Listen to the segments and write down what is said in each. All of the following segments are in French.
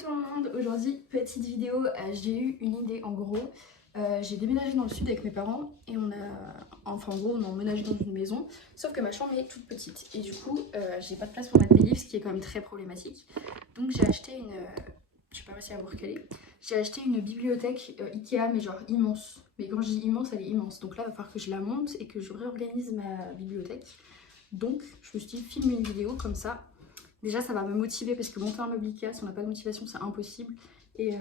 tout le monde, aujourd'hui petite vidéo, j'ai eu une idée en gros. J'ai déménagé dans le sud avec mes parents et enfin en gros on a emménagé dans une maison, sauf que ma chambre est toute petite et du coup j'ai pas de place pour mettre mes livres, ce qui est quand même très problématique. Donc j'ai acheté je sais pas réussi à vous recaler, j'ai acheté une bibliothèque Ikea mais genre immense. Mais quand je dis immense, elle est immense, donc là il va falloir que je la monte et que je réorganise ma bibliothèque. Donc je me suis dit filme une vidéo comme ça. Déjà ça va me motiver parce que monter un meuble Ikea, si on n'a pas de motivation c'est impossible. Et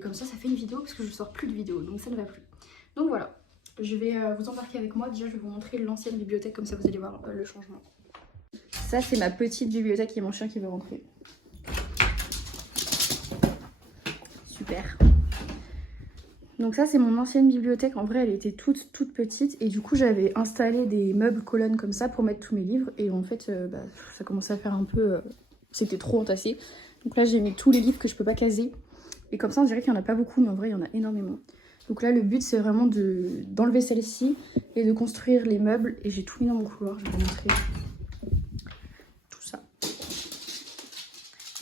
comme ça fait une vidéo parce que je sors plus de vidéos, donc ça ne va plus. Donc voilà, je vais vous embarquer avec moi. Déjà je vais vous montrer l'ancienne bibliothèque, comme ça vous allez voir le changement. Ça c'est ma petite bibliothèque et mon chien qui veut rentrer. Super. Donc ça c'est mon ancienne bibliothèque, en vrai elle était toute petite et du coup j'avais installé des meubles colonnes comme ça pour mettre tous mes livres et en fait ça commençait à faire un peu... c'était trop entassé. Donc là j'ai mis tous les livres que je peux pas caser et comme ça on dirait qu'il n'y en a pas beaucoup mais en vrai il y en a énormément. Donc là le but c'est vraiment d'enlever celle-ci et de construire les meubles et j'ai tout mis dans mon couloir, je vais vous montrer tout ça.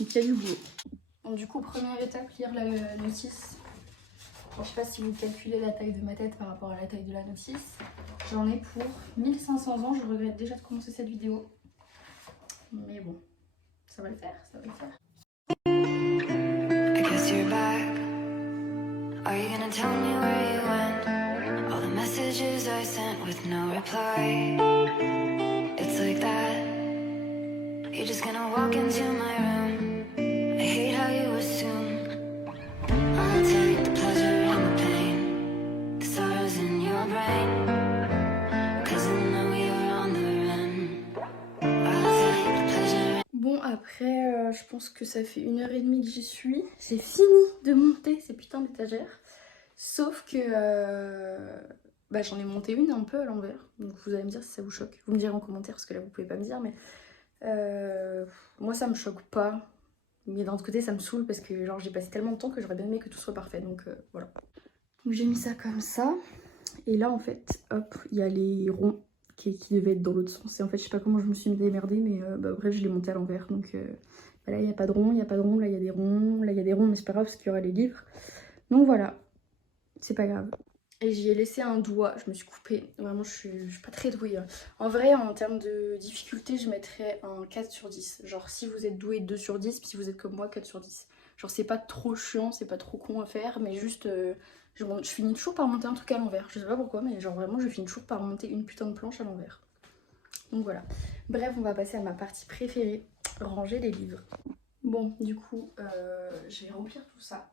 Donc il y a du boulot. Donc du coup première étape, lire la notice. Bon, je sais pas si vous calculez la taille de ma tête par rapport à la taille de la notice. J'en ai pour 1500 ans. Je regrette déjà de commencer cette vidéo. Mais bon, ça va le faire, ça va le faire. I guess you're back. Are you gonna tell me where you went? All the messages I sent with no reply. It's like that. You're just gonna walk into my room. I hate how you assume I'll take the pleasure. Bon après je pense que ça fait 1h30 que j'y suis. J'ai fini de monter ces putains d'étagères. Sauf que j'en ai monté une un peu à l'envers. Donc vous allez me dire si ça vous choque. Vous me direz en commentaire parce que là vous pouvez pas me dire mais moi ça me choque pas. Mais d'un autre côté ça me saoule parce que genre j'ai passé tellement de temps que j'aurais bien aimé que tout soit parfait. Donc voilà. Donc j'ai mis ça comme ça. Et là en fait hop il y a les ronds qui devaient être dans l'autre sens. Et en fait je sais pas comment je me suis démerdée mais bref je l'ai monté à l'envers. Donc là il n'y a pas de rond, il n'y a pas de rond, là il y a des ronds, là il y a des ronds mais c'est pas grave parce qu'il y aura les livres. Donc voilà, c'est pas grave. Et j'y ai laissé un doigt, je me suis coupée. Vraiment je suis pas très douée. En vrai en termes de difficulté je mettrais un 4 sur 10. Genre si vous êtes doué 2 sur 10, puis si vous êtes comme moi 4 sur 10. Genre c'est pas trop chiant, c'est pas trop con à faire mais juste... je finis toujours par monter un truc à l'envers. Je sais pas pourquoi, mais genre vraiment, je finis toujours par monter une putain de planche à l'envers. Donc voilà. Bref, on va passer à ma partie préférée, ranger les livres. Bon, du coup, je vais remplir tout ça.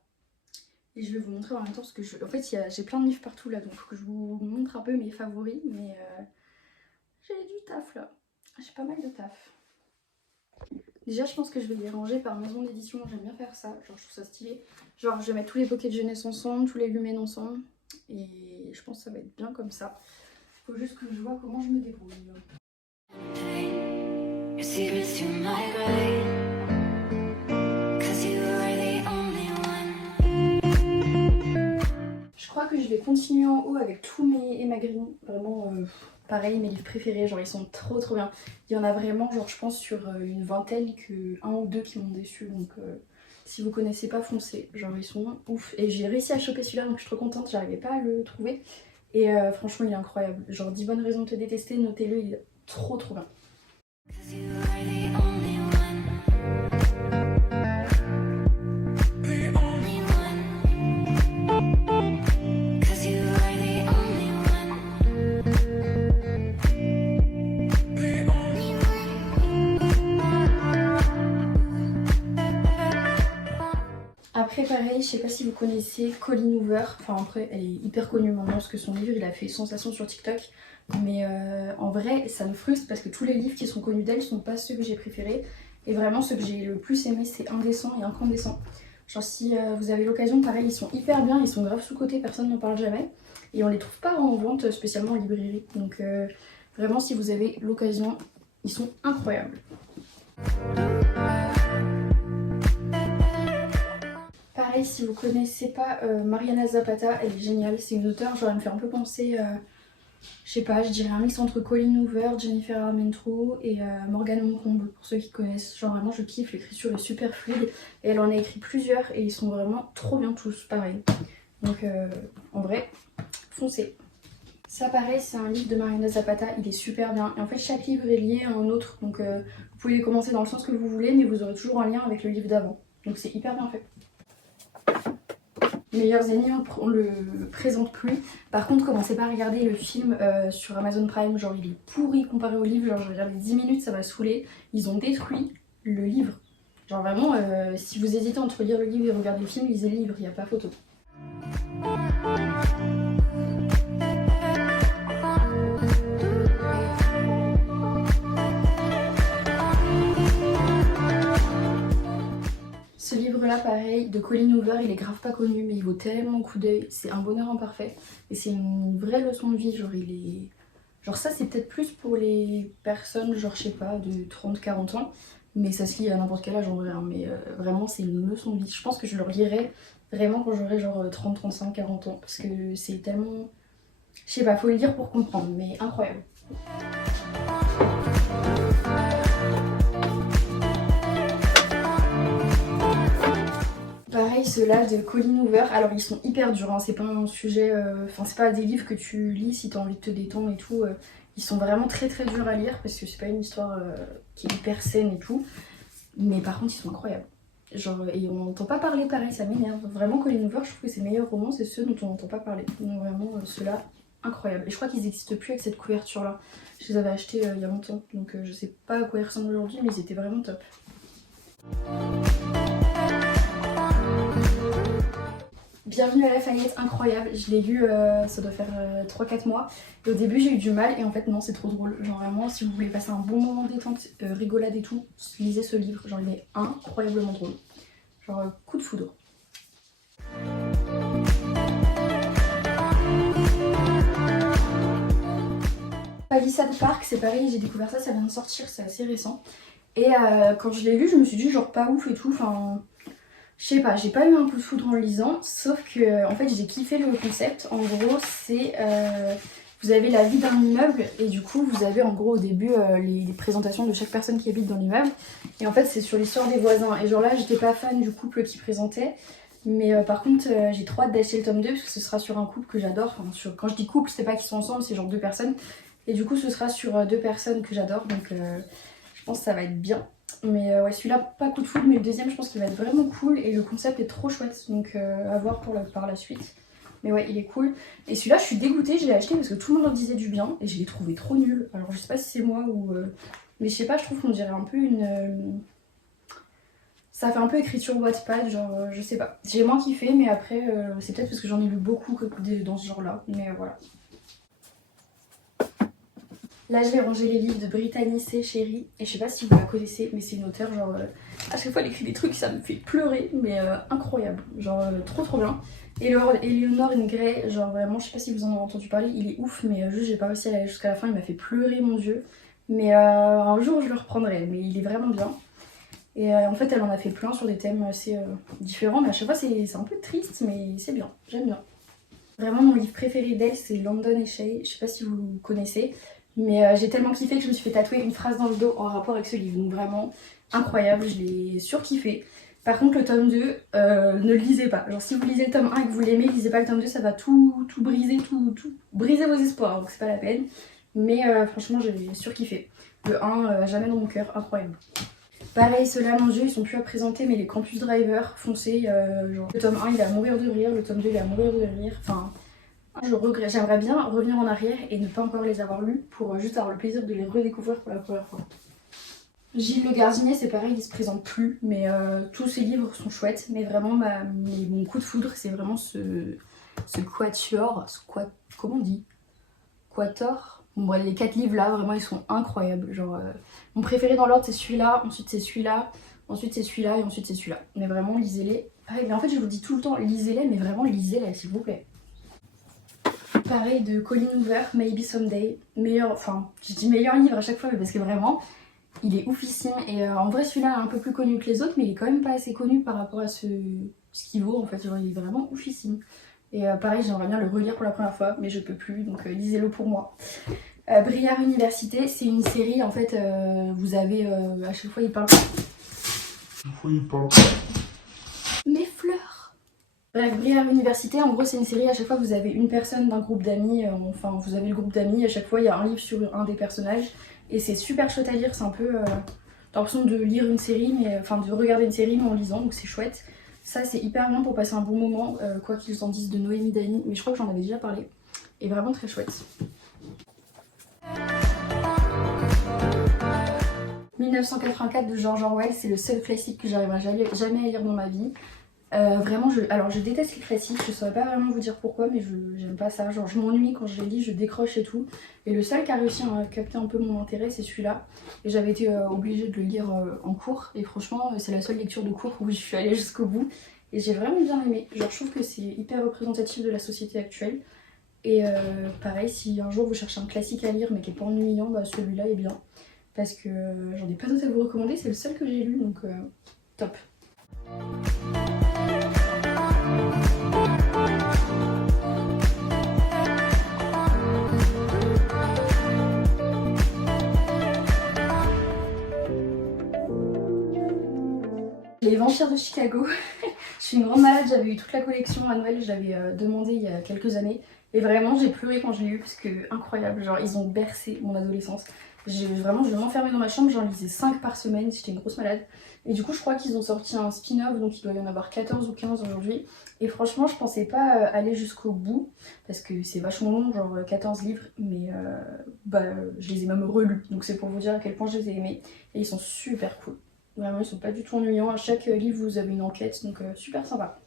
Et je vais vous montrer en même temps parce que en fait, j'ai plein de livres partout là, donc il faut que je vous montre un peu mes favoris. Mais j'ai du taf là. J'ai pas mal de taf. Déjà, je pense que je vais les ranger par maison d'édition. J'aime bien faire ça. Genre, je trouve ça stylé. Genre, je vais mettre tous les pockets de jeunesse ensemble, tous les lumens ensemble. Et je pense que ça va être bien comme ça. Faut juste que je vois comment je me débrouille. Je crois que je vais continuer en haut avec tous mes Emma Green. Vraiment, pareil, mes livres préférés. Genre, ils sont trop bien. Il y en a vraiment, genre, je pense sur une vingtaine que un ou deux qui m'ont déçu. Donc, si vous connaissez pas, foncez. Genre, ils sont ouf. Et j'ai réussi à choper celui-là, donc je suis trop contente. J'arrivais pas à le trouver. Et franchement, il est incroyable. Genre, 10 bonnes raisons de te détester, notez-le, il est trop bien. Après pareil, je sais pas si vous connaissez Colleen Hoover, enfin après elle est hyper connue maintenant parce que son livre il a fait sensation sur TikTok. Mais en vrai ça me frustre parce que tous les livres qui sont connus d'elle sont pas ceux que j'ai préférés. Et vraiment ceux que j'ai le plus aimé c'est Indécent et Incandescent. Genre si vous avez l'occasion, pareil ils sont hyper bien, ils sont grave sous-cotés, personne n'en parle jamais. Et on les trouve pas en vente spécialement en librairie. Donc vraiment si vous avez l'occasion, ils sont incroyables. Pareil, si vous connaissez pas Mariana Zapata, elle est géniale, c'est une auteure, genre elle me fait un peu penser Je sais pas, je dirais un mix entre Colleen Hoover, Jennifer Armentrout et Morgane Moncombe, pour ceux qui connaissent. Genre vraiment je kiffe, l'écriture est super fluide et elle en a écrit plusieurs et ils sont vraiment trop bien tous, pareil. Donc en vrai, foncez. Ça pareil, c'est un livre de Marina Zapata, il est super bien. Et en fait chaque livre est lié à un autre, donc vous pouvez commencer dans le sens que vous voulez, mais vous aurez toujours un lien avec le livre d'avant. Donc c'est hyper bien fait. Meilleurs ennemis, on le présente plus. Par contre, commencez pas à regarder le film sur Amazon Prime, genre il est pourri comparé au livre, genre je regardais 10 minutes, ça m'a saoulé. Ils ont détruit le livre. Genre vraiment, si vous hésitez entre lire le livre et regarder le film, lisez le livre, il n'y a pas photo. Ce livre-là, pareil, de Colleen Hoover, il est grave pas connu, mais il vaut tellement le coup d'œil. C'est un bonheur imparfait. Et c'est une vraie leçon de vie. Genre, il est. Genre, ça, c'est peut-être plus pour les personnes, genre, je sais pas, de 30-40 ans. Mais ça se lit à n'importe quel âge en vrai. Hein. Mais vraiment, c'est une leçon de vie. Je pense que je le relirai vraiment quand j'aurai genre 30, 35, 40 ans. Parce que c'est tellement. Je sais pas, faut le lire pour comprendre, mais incroyable. Pareil, ceux-là de Colleen Hoover, alors ils sont hyper durs, hein. C'est pas un sujet, enfin c'est pas des livres que tu lis si t'as envie de te détendre et tout. Ils sont vraiment très très durs à lire parce que c'est pas une histoire qui est hyper saine et tout. Mais par contre ils sont incroyables. Genre, et on n'entend pas parler pareil, ça m'énerve. Vraiment Colleen Hoover, je trouve que ses meilleurs romans c'est ceux dont on n'entend pas parler. Donc vraiment ceux-là, incroyables. Et je crois qu'ils n'existent plus avec cette couverture là. Je les avais achetés il y a longtemps, donc je sais pas à quoi ils ressemblent aujourd'hui mais ils étaient vraiment top. Bienvenue à Lafayette, incroyable, je l'ai lu, ça doit faire 3-4 mois. Et au début j'ai eu du mal et en fait non c'est trop drôle. Genre vraiment si vous voulez passer un bon moment détente, rigolade et tout, lisez ce livre, genre il est incroyablement drôle. Genre coup de foudre. Palisade Park, c'est pareil, j'ai découvert ça, ça vient de sortir, c'est assez récent. Et quand je l'ai lu je me suis dit genre pas ouf et tout, enfin... Je sais pas, j'ai pas eu un coup de foudre en le lisant, sauf que en fait j'ai kiffé le concept. En gros, c'est vous avez la vie d'un immeuble et du coup vous avez en gros au début les présentations de chaque personne qui habite dans l'immeuble. Et en fait c'est sur l'histoire des voisins. Et genre là j'étais pas fan du couple qui présentait, mais par contre j'ai trop hâte d'acheter le tome 2 parce que ce sera sur un couple que j'adore. Enfin, quand je dis couple, c'est pas qu'ils sont ensemble, c'est genre deux personnes. Et du coup ce sera sur deux personnes que j'adore, donc je pense que ça va être bien. Mais ouais, celui-là, pas coup de foudre, mais le deuxième, je pense qu'il va être vraiment cool et le concept est trop chouette, donc à voir par la suite. Mais ouais, il est cool. Et celui-là, je suis dégoûtée, je l'ai acheté parce que tout le monde en disait du bien et je l'ai trouvé trop nul. Alors je sais pas si c'est moi ou. Mais je sais pas, je trouve qu'on dirait un peu une. Ça fait un peu écriture Wattpad, genre je sais pas. J'ai moins kiffé, mais après, c'est peut-être parce que j'en ai lu beaucoup que dans ce genre-là. Mais voilà. Là, je vais ranger les livres de Brittany C. Cherry. Et je sais pas si vous la connaissez, mais c'est une auteure, genre, à chaque fois elle écrit des trucs, ça me fait pleurer, mais incroyable. Genre, trop trop bien. Et Eleanor in Grey, genre vraiment, je sais pas si vous en avez entendu parler, il est ouf, mais juste j'ai pas réussi à aller jusqu'à la fin, il m'a fait pleurer, mon dieu. Mais un jour, je le reprendrai, mais il est vraiment bien. Et en fait, elle en a fait plein sur des thèmes assez différents, mais à chaque fois, c'est un peu triste, mais c'est bien, j'aime bien. Vraiment, mon livre préféré d'elle, c'est London et Shay. Je sais pas si vous connaissez. Mais j'ai tellement kiffé que je me suis fait tatouer une phrase dans le dos en rapport avec ce livre. Donc vraiment incroyable, je l'ai surkiffé. Par contre le tome 2, ne le lisez pas. Genre si vous lisez le tome 1 et que vous l'aimez, lisez pas le tome 2, ça va tout briser, tout briser vos espoirs. Donc c'est pas la peine. Mais franchement j'ai surkiffé. Le 1, à jamais dans mon cœur, incroyable. Pareil, ceux-là, mon dieu, ils sont plus à présenter, mais les Campus Driver, foncez. Genre, le tome 1 il est à mourir de rire, le tome 2 il est à mourir de rire. Enfin... Je regrette, j'aimerais bien revenir en arrière et ne pas encore les avoir lus pour juste avoir le plaisir de les redécouvrir pour la première fois. Gilles Le Gardinier, c'est pareil, il se présente plus, mais tous ses livres sont chouettes. Mais vraiment, mon coup de foudre, c'est vraiment ce quatuor, comment on dit? Quator. Bon, bref, les 4 livres là, vraiment, ils sont incroyables. Genre, mon préféré dans l'ordre, c'est celui-là, ensuite c'est celui-là, ensuite c'est celui-là et ensuite c'est celui-là. Mais vraiment, lisez-les. Mais en fait, je vous dis tout le temps, lisez-les, mais vraiment, lisez-les, s'il vous plaît. Pareil de Colleen Hoover, Maybe Someday. Meilleur, enfin, je dis meilleur livre à chaque fois, mais parce que vraiment, il est oufissime. Et en vrai, celui-là est un peu plus connu que les autres, mais il est quand même pas assez connu par rapport à ce qu'il vaut. En fait, genre, il est vraiment oufissime. Et pareil, j'aimerais bien le relire pour la première fois, mais je peux plus, donc lisez-le pour moi. Brière Université, c'est une série, en fait, vous avez à chaque fois il parle. Mes fleurs. Bref, Brière Université, en gros, c'est une série, à chaque fois vous avez une personne d'un groupe d'amis, enfin vous avez le groupe d'amis, à chaque fois il y a un livre sur un des personnages, et c'est super chouette à lire, c'est un peu. T'as l'impression de lire une série, mais enfin de regarder une série mais en lisant, donc c'est chouette. Ça c'est hyper bien pour passer un bon moment, quoi qu'ils en disent de Noémie Dany, mais je crois que j'en avais déjà parlé, et vraiment très chouette. 1984 de George Orwell, c'est le seul classique que j'arriverai jamais à lire dans ma vie. Vraiment, alors je déteste les classiques, je saurais pas vraiment vous dire pourquoi, mais j'aime pas ça. Genre, je m'ennuie quand je les lis, je décroche et tout. Et le seul qui a réussi à capter un peu mon intérêt, c'est celui-là. Et j'avais été obligée de le lire en cours. Et franchement, c'est la seule lecture de cours où je suis allée jusqu'au bout. Et j'ai vraiment bien aimé. Genre, je trouve que c'est hyper représentatif de la société actuelle. Et pareil, si un jour vous cherchez un classique à lire mais qui est pas ennuyant, bah celui-là est bien. Parce que j'en ai pas d'autres à vous recommander, c'est le seul que j'ai lu, donc top. Les Vampires de Chicago. Je suis une grande malade, j'avais eu toute la collection à Noël, je l'avais demandé il y a quelques années. Et vraiment, j'ai pleuré quand je l'ai eu parce que incroyable, genre ils ont bercé mon adolescence. Vraiment, je m'enfermais dans ma chambre, j'en lisais 5 par semaine, j'étais une grosse malade. Et du coup, je crois qu'ils ont sorti un spin-off, donc il doit y en avoir 14 ou 15 aujourd'hui. Et franchement, je pensais pas aller jusqu'au bout, parce que c'est vachement long, genre 14 livres, mais je les ai même relus. Donc c'est pour vous dire à quel point je les ai aimés. Et ils sont super cool. Vraiment, ils sont pas du tout ennuyants. À chaque livre, vous avez une enquête, donc super sympa.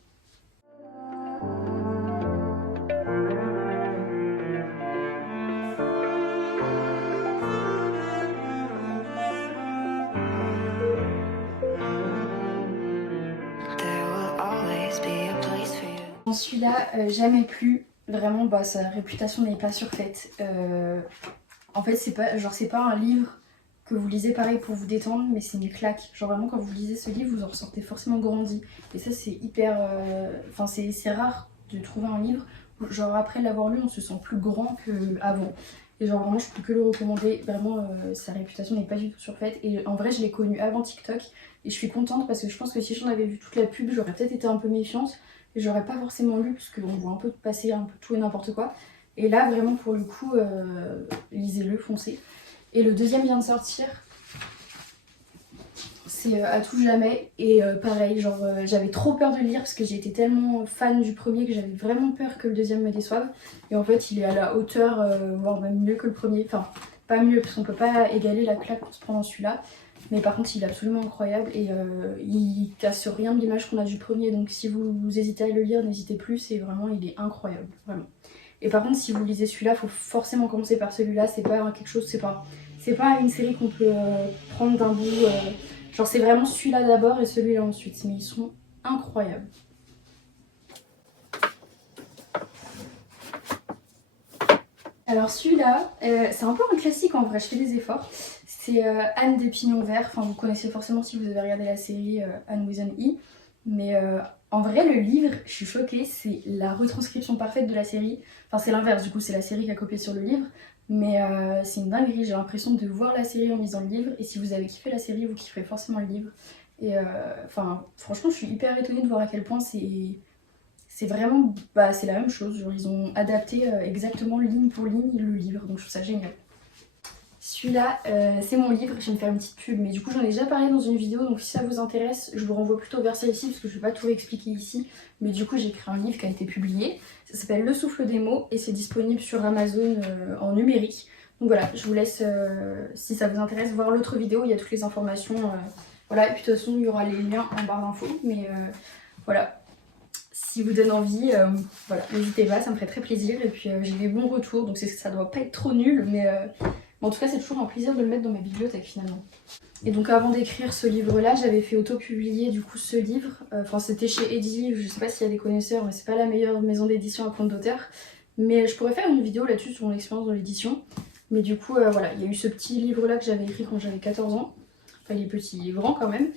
Celui-là, jamais plus. Vraiment, bah, sa réputation n'est pas surfaite. En fait, c'est pas un livre que vous lisez pareil pour vous détendre, mais c'est une claque. Genre vraiment, quand vous lisez ce livre, vous en ressortez forcément grandi. Et ça, c'est hyper. Enfin, c'est rare de trouver un livre où, genre, après l'avoir lu, on se sent plus grand qu'avant. Et genre, vraiment, je peux que le recommander. Vraiment, sa réputation n'est pas du tout surfaite. Et en vrai, je l'ai connu avant TikTok. Et je suis contente parce que je pense que si j'en avais vu toute la pub, j'aurais peut-être été un peu méfiante. Et j'aurais pas forcément lu parce qu'on voit un peu passer un peu tout et n'importe quoi. Et là, vraiment, pour le coup, lisez-le, foncez. Et le deuxième vient de sortir. C'est À tout jamais. Et pareil, genre j'avais trop peur de le lire parce que j'ai été tellement fan du premier que j'avais vraiment peur que le deuxième me déçoive. Et en fait, il est à la hauteur, voire même mieux que le premier. Enfin, pas mieux parce qu'on peut pas égaler la claque qu'on se prend dans celui-là. Mais par contre, il est absolument incroyable et il casse rien de l'image qu'on a du premier. Donc si vous hésitez à le lire, n'hésitez plus. C'est vraiment, il est incroyable, vraiment. Et par contre, si vous lisez celui-là, il faut forcément commencer par celui-là. C'est pas quelque chose, c'est pas une série qu'on peut prendre d'un bout. Genre c'est vraiment celui-là d'abord et celui-là ensuite. Mais ils sont incroyables. Alors celui-là, c'est un peu un classique en vrai, je fais des efforts. C'est Anne des Pignons Verts. Enfin, vous connaissez forcément si vous avez regardé la série Anne with an E. Mais en vrai, le livre, je suis choquée, c'est la retranscription parfaite de la série. Enfin, c'est l'inverse, du coup, c'est la série qui a copié sur le livre. Mais c'est une dinguerie, j'ai l'impression de voir la série en lisant le livre. Et si vous avez kiffé la série, vous kifferez forcément le livre. Et enfin, franchement, je suis hyper étonnée de voir à quel point c'est vraiment, c'est la même chose. Genre, ils ont adapté exactement ligne pour ligne le livre, donc je trouve ça génial. Celui-là, c'est mon livre, je vais me faire une petite pub, mais du coup j'en ai déjà parlé dans une vidéo, donc si ça vous intéresse, je vous renvoie plutôt vers celle-ci parce que je vais pas tout expliquer ici, mais du coup j'ai écrit un livre qui a été publié, ça s'appelle Le Souffle des mots et c'est disponible sur Amazon en numérique. Donc voilà, je vous laisse, si ça vous intéresse, voir l'autre vidéo, il y a toutes les informations, voilà, et puis de toute façon il y aura les liens en barre d'infos, mais voilà. Si vous donne envie, voilà, n'hésitez pas, ça me ferait très plaisir, et puis j'ai des bons retours, donc ça doit pas être trop nul, mais en tout cas, c'est toujours un plaisir de le mettre dans ma bibliothèque finalement. Et donc avant d'écrire ce livre-là, j'avais fait auto-publier du coup ce livre. Enfin, c'était chez Eddy, je sais pas s'il y a des connaisseurs, mais c'est pas la meilleure maison d'édition à compte d'auteur. Mais je pourrais faire une vidéo là-dessus sur mon expérience dans l'édition. Mais du coup, voilà, il y a eu ce petit livre-là que j'avais écrit quand j'avais 14 ans. Enfin, il est petit, il est grand quand même.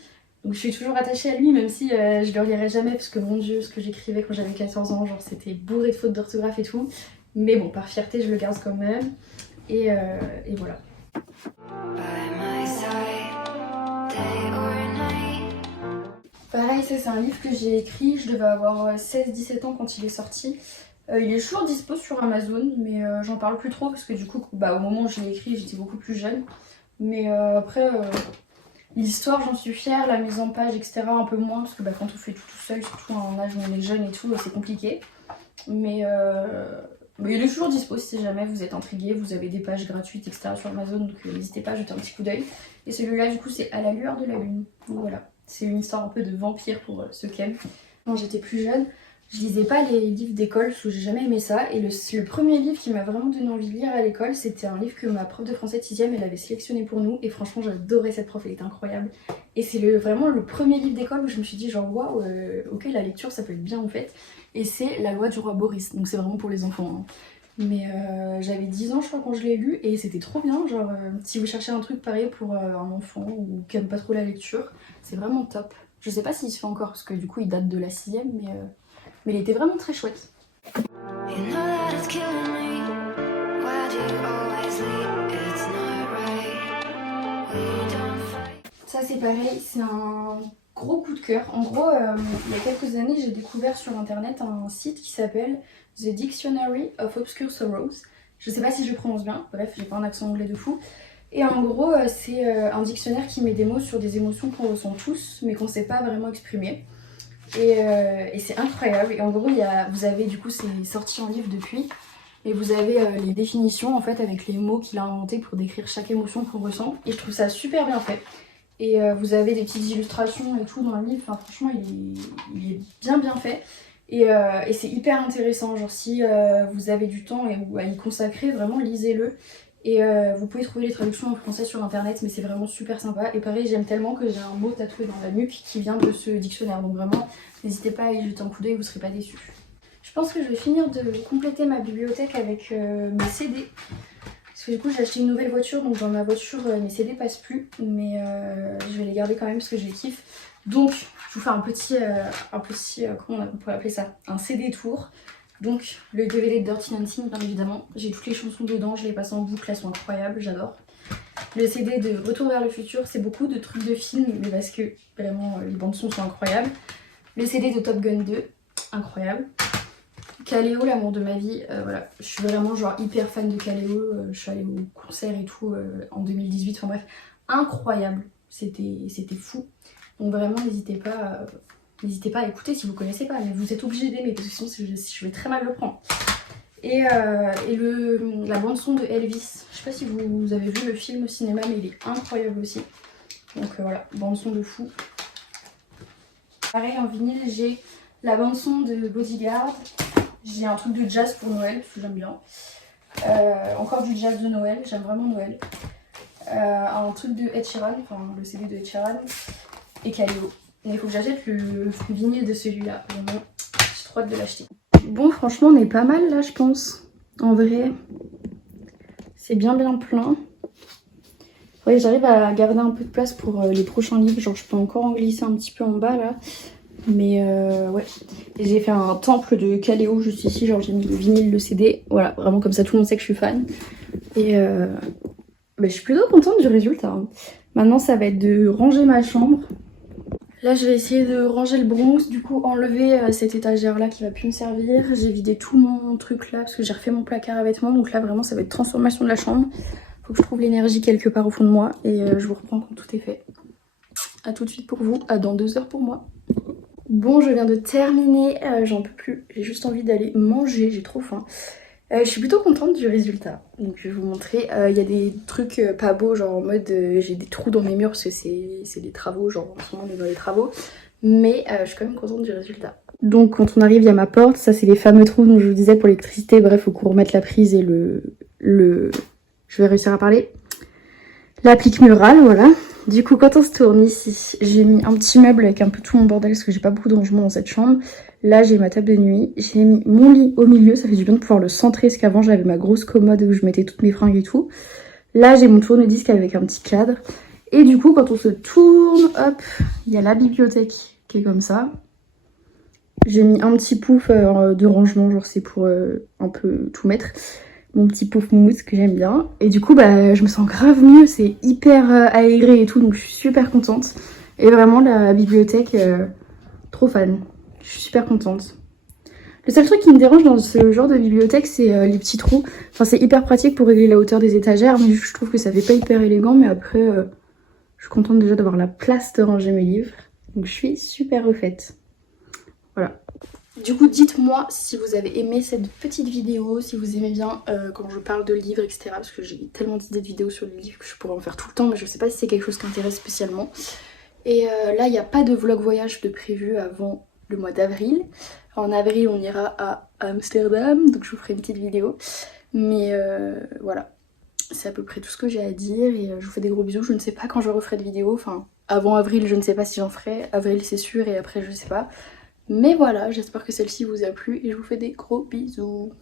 Donc je suis toujours attachée à lui, même si je le relirai jamais, parce que mon Dieu, ce que j'écrivais quand j'avais 14 ans, genre c'était bourré de fautes d'orthographe et tout. Mais bon, par fierté, je le garde quand même. Et voilà. Pareil, ça c'est un livre que j'ai écrit, je devais avoir 16-17 ans quand il est sorti. Il est toujours dispo sur Amazon, mais j'en parle plus trop parce que du coup, bah, au moment où je l'ai écrit, j'étais beaucoup plus jeune. Mais après, l'histoire, j'en suis fière, la mise en page, etc. un peu moins, parce que bah, quand on fait tout seul, surtout à un âge où on est jeune et tout, c'est compliqué. Mais il est toujours dispo si jamais vous êtes intrigué, vous avez des pages gratuites, etc. sur Amazon, donc n'hésitez pas à jeter un petit coup d'œil. Et celui-là, du coup, c'est À la lueur de la lune. Donc voilà, c'est une histoire un peu de vampire pour ceux qui aiment. Quand j'étais plus jeune, je lisais pas les livres d'école parce que j'ai jamais aimé ça. Et le premier livre qui m'a vraiment donné envie de lire à l'école, c'était un livre que ma prof de français de 6ème, elle avait sélectionné pour nous. Et franchement, j'adorais cette prof, elle était incroyable. Et c'est vraiment le premier livre d'école où je me suis dit genre waouh, ok, la lecture ça peut être bien en fait. Et c'est La loi du roi Boris, donc c'est vraiment pour les enfants. Hein. Mais j'avais 10 ans je crois quand je l'ai lu et c'était trop bien. Genre si vous cherchez un truc pareil pour un enfant ou qui aime pas trop la lecture, c'est vraiment top. Je sais pas s'il se fait encore parce que du coup il date de la 6ème, mais il était vraiment très chouette. Ça c'est pareil, c'est un gros coup de cœur. En gros, il y a quelques années, j'ai découvert sur internet un site qui s'appelle The Dictionary of Obscure Sorrows. Je sais pas si je prononce bien, bref, j'ai pas un accent anglais de fou. Et en gros, c'est un dictionnaire qui met des mots sur des émotions qu'on ressent tous, mais qu'on sait pas vraiment exprimer. Et c'est incroyable. Et en gros, vous avez, du coup, c'est sorti en livre depuis. Et vous avez les définitions en fait avec les mots qu'il a inventés pour décrire chaque émotion qu'on ressent. Et je trouve ça super bien fait. Et vous avez des petites illustrations et tout dans le livre. Enfin, franchement, il est bien fait. Et c'est hyper intéressant. Genre, si vous avez du temps à y consacrer, vraiment, lisez-le. Et vous pouvez trouver les traductions en français sur internet, mais c'est vraiment super sympa. Et pareil, j'aime tellement que j'ai un mot tatoué dans la nuque qui vient de ce dictionnaire. Donc vraiment, n'hésitez pas à y jeter un coup d'œil, vous serez pas déçus. Je pense que je vais finir de compléter ma bibliothèque avec mes CD. Parce que du coup, j'ai acheté une nouvelle voiture, donc dans ma voiture, mes CD passent plus. Mais je vais les garder quand même parce que je les kiffe. Donc, je vous fais un petit comment on pourrait appeler ça? Un CD tour. Donc le DVD de Dirty Dancing, bien évidemment. J'ai toutes les chansons dedans, je les passe en boucle, elles sont incroyables, j'adore. Le CD de Retour vers le futur, c'est beaucoup de trucs de films, mais parce que vraiment les bandes son sont incroyables. Le CD de Top Gun 2, incroyable. Kaleo, l'amour de ma vie, voilà. Je suis vraiment genre hyper fan de Kaleo, je suis allée au concert et tout en 2018, enfin bref, incroyable. C'était fou. Donc vraiment n'hésitez pas à écouter si vous connaissez pas, mais vous êtes obligé d'aimer parce que sinon je vais très mal le prendre. Et la bande son de Elvis, je sais pas si vous avez vu le film au cinéma, mais il est incroyable aussi. Donc voilà, bande son de fou. Pareil en vinyle, j'ai la bande son de Bodyguard, j'ai un truc de jazz pour Noël, parce que j'aime bien. Encore du jazz de Noël, j'aime vraiment Noël. Un truc de Ed Sheeran, enfin le CD de Ed Sheeran et Kaleo. Il faut que j'achète le vinyle de celui-là. Vraiment, j'ai trop hâte de l'acheter. Bon, franchement, on est pas mal là, je pense. En vrai, c'est bien plein. Ouais, j'arrive à garder un peu de place pour les prochains livres. Genre, je peux encore en glisser un petit peu en bas là. Mais ouais. Et j'ai fait un temple de Kaleo juste ici. Genre, j'ai mis le vinyle, le CD. Voilà, vraiment comme ça, tout le monde sait que je suis fan. Et je suis plutôt contente du résultat. Hein. Maintenant, ça va être de ranger ma chambre. Là, je vais essayer de ranger le bronze, du coup enlever cette étagère là qui va plus me servir. J'ai vidé tout mon truc là parce que j'ai refait mon placard à vêtements. Donc là, vraiment, ça va être transformation de la chambre. Faut que je trouve l'énergie quelque part au fond de moi et je vous reprends quand tout est fait. A tout de suite pour vous, à dans 2 heures pour moi. Bon, je viens de terminer, j'en peux plus. J'ai juste envie d'aller manger, j'ai trop faim. Je suis plutôt contente du résultat, donc je vais vous montrer. Il y a des trucs pas beaux, genre en mode j'ai des trous dans mes murs parce que c'est des travaux, genre en ce moment on est dans les travaux. Mais je suis quand même contente du résultat. Donc quand on arrive, il y a ma porte, ça c'est les fameux trous dont je vous disais pour l'électricité. Bref, faut qu'on remette la prise et je vais réussir à parler. L'applique murale, voilà. Du coup, quand on se tourne ici, j'ai mis un petit meuble avec un peu tout mon bordel parce que j'ai pas beaucoup de rangement dans cette chambre. Là, j'ai ma table de nuit. J'ai mis mon lit au milieu, ça fait du bien de pouvoir le centrer parce qu'avant, j'avais ma grosse commode où je mettais toutes mes fringues et tout. Là, j'ai mon tourne-disque avec un petit cadre. Et du coup, quand on se tourne, hop, il y a la bibliothèque qui est comme ça. J'ai mis un petit pouf de rangement, genre c'est pour un peu tout mettre. Mon petit pouf mousse que j'aime bien. Et du coup, bah, je me sens grave mieux, c'est hyper aéré et tout, donc je suis super contente. Et vraiment, la bibliothèque, trop fan. Je suis super contente. Le seul truc qui me dérange dans ce genre de bibliothèque, c'est les petits trous. Enfin, c'est hyper pratique pour régler la hauteur des étagères, mais je trouve que ça fait pas hyper élégant. Mais après, je suis contente déjà d'avoir la place de ranger mes livres. Donc je suis super refaite. Voilà. Du coup, dites-moi si vous avez aimé cette petite vidéo, si vous aimez bien quand je parle de livres, etc. Parce que j'ai tellement d'idées de vidéos sur les livres que je pourrais en faire tout le temps, mais je sais pas si c'est quelque chose qui intéresse spécialement. Et là, il n'y a pas de vlog voyage de prévu avant le mois d'avril. En avril, on ira à Amsterdam, donc je vous ferai une petite vidéo. Mais voilà, c'est à peu près tout ce que j'ai à dire et je vous fais des gros bisous. Je ne sais pas quand je referai de vidéo, enfin avant avril, je ne sais pas si j'en ferai. Avril, c'est sûr, et après, je sais pas. Mais voilà, j'espère que celle-ci vous a plu et je vous fais des gros bisous.